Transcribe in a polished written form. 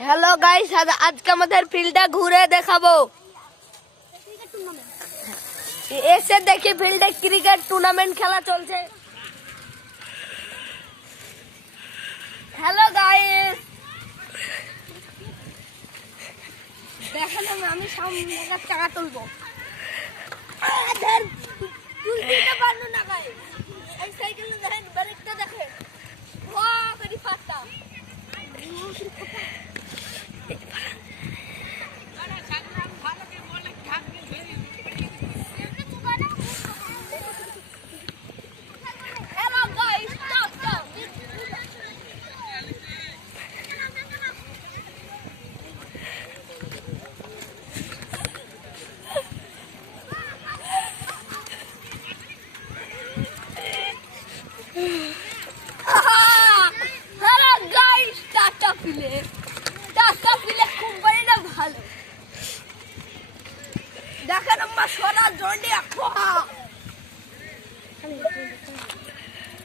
Hello guys, আজকে আমাদের ফিল্ডটা ঘুরে দেখাবো। এসে দেখি ফিল্ডে ক্রিকেট টুর্নামেন্ট খেলা চলছে। হ্যালো গাইস, দেখেন আমি সামনে টাকা তুলবো। তুলতে পারলো না গাইস, এই সাইকেলে দেখেন ব্রেকটা দেখেন, ওয়া করি ফাটা। দেখেন আমার সোনা জন্ডি